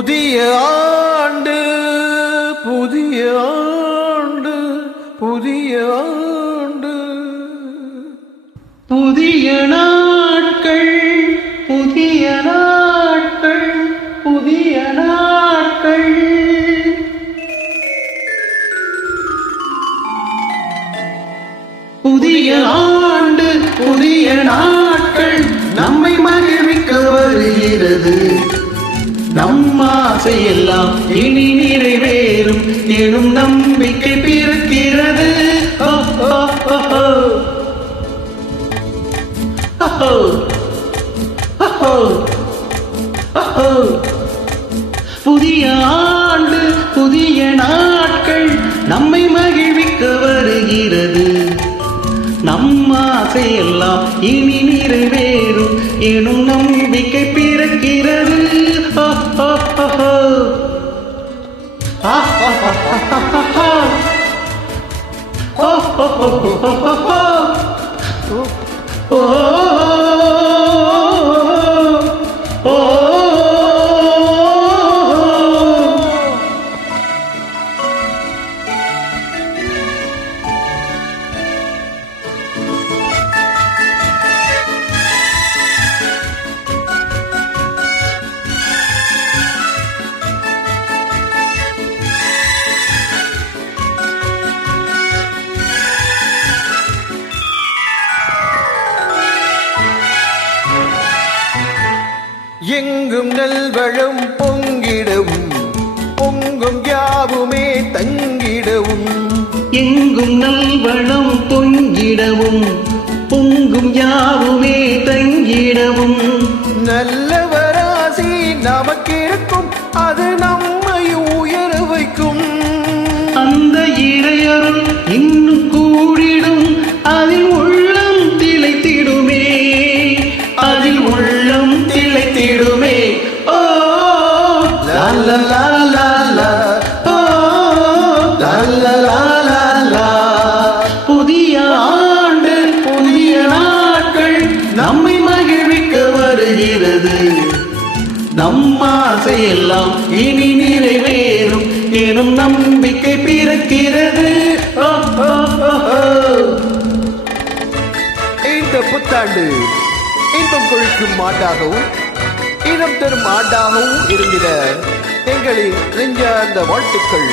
புதிய ஆண்டு புதிய ஆண்டு புதிய ஆண்டு புதிய நாட்கள் புதிய நாட்கள் புதிய நாட்கள் புதிய ஆண்டு புதிய நாட்கள் நம்மை மகிழ்விக்க வருகிறது. நம் ஆசையெல்லாம் இனி நிறைவேறும் எனும் நம்பிக்கை பிறக்கிறது. புதிய ஆண்டு புதிய நாட்கள் நம்மை மகிழ்விக்க வருகிறது. நம் ஆசையெல்லாம் இனி நிறைவேறும் எனும் நம்பிக்கை பிறக்கிறது. எங்கும் நல்வளம் பொங்கிடவும் பொங்கும் யாவுமே தங்கிடவும். எங்கும் நல்வளம் பொங்கிடவும் பொங்கும் யாவுமே தங்கிடவும். நல்லவராசி நமக்கிருக்கும் அது நம்மை உயர வைக்கும். அந்த இறையருள் இன்னும் கூடிடும் அதில் உள்ளம் திளைத்திடுமே அதில் உள்ளம் திளைத்திடுமே. ஓ லா லா லா லா லா ஓ லா லா லா லா லா. புதிய ஆண்டு புதிய நாட்கள் நம்மை மகிழ்விக்க வருகிறது. நம் ஆசையெல்லாம் இனி நிறைவேறும் எனும் நம்பிக்கை பிறக்கிறது. இந்த புத்தாண்டு இன்பம் கொழிக்கும் ஆண்டாகவும் இனம் தரும் ஆண்டாகவும் இருந்திட எங்களின் நெஞ்சார்ந்த வாழ்த்துக்கள்.